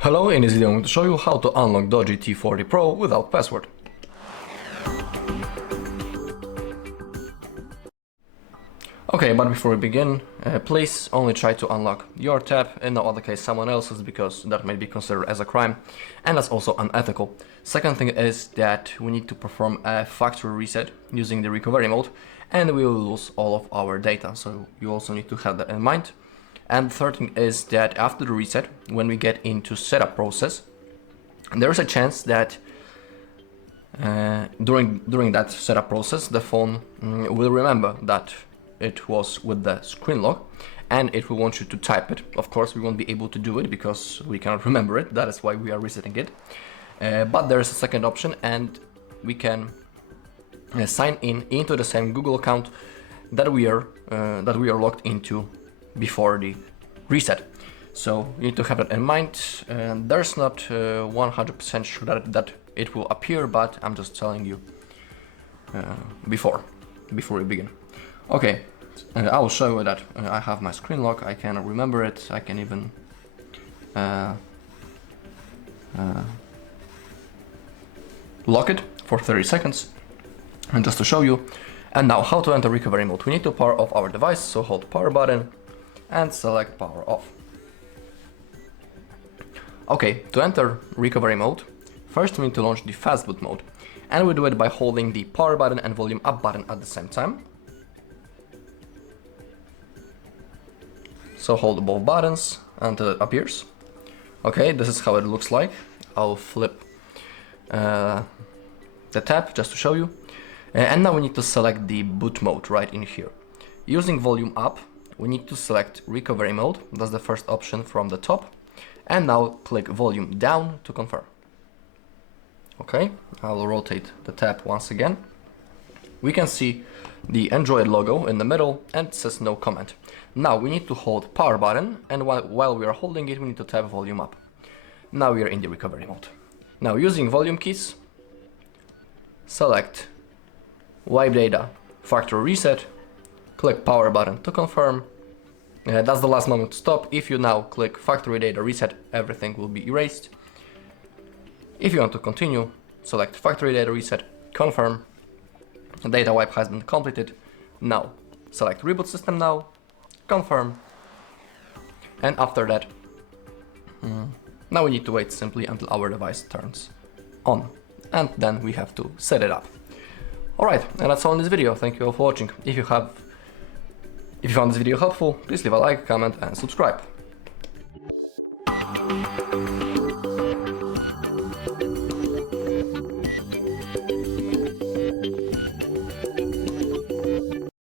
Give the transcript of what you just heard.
Hello, in this video I'm going to show you how to unlock DOOGEE T40 Pro without password. Okay, but before we begin, please only try to unlock your tab, in no other case someone else's, because that may be considered as a crime and that's also unethical. Second thing is that we need to perform a factory reset using the recovery mode and we will lose all of our data, so you also need to have that in mind. And the third thing is that after the reset, when we get into setup process, there is a chance that during that setup process, the phone will remember that it was with the screen lock and it will want you to type it. Of course, we won't be able to do it because we cannot remember it. That is why we are resetting it. But there is a second option and we can sign into the same Google account that we are logged into before the reset. So you need to have that in mind. There's not 100% sure that it will appear, but I'm just telling you before we begin. Okay, I will show you that I have my screen lock. I can remember it. I can even lock it for 30 seconds, and just to show you. And now, how to enter recovery mode? We need to power off our device, so hold power button and select power off. Okay, to enter recovery mode, first we need to launch the fastboot mode, and we do it by holding the power button and volume up button at the same time. So hold both buttons until it appears. Okay, this is how it looks like. I'll flip the tab just to show you. And now we need to select the boot mode right in here. Using volume up, we need to select recovery mode. That's the first option from the top. And now click volume down to confirm. Okay, I'll rotate the tab once again. We can see the Android logo in the middle and it says no comment. Now we need to hold power button, and while we are holding it, we need to tap volume up. Now we are in the recovery mode. Now using volume keys, select wipe data, factory reset, click power button to confirm. That's the last moment to stop. If you now click factory data reset, everything will be erased. If you want to continue, select factory data reset, confirm. Data wipe has been completed. Now select reboot system now, confirm. And after that, now we need to wait simply until our device turns on, and then we have to set it up. Alright, and that's all in this video. Thank you all for watching. If you found this video helpful, please leave a like, comment and subscribe.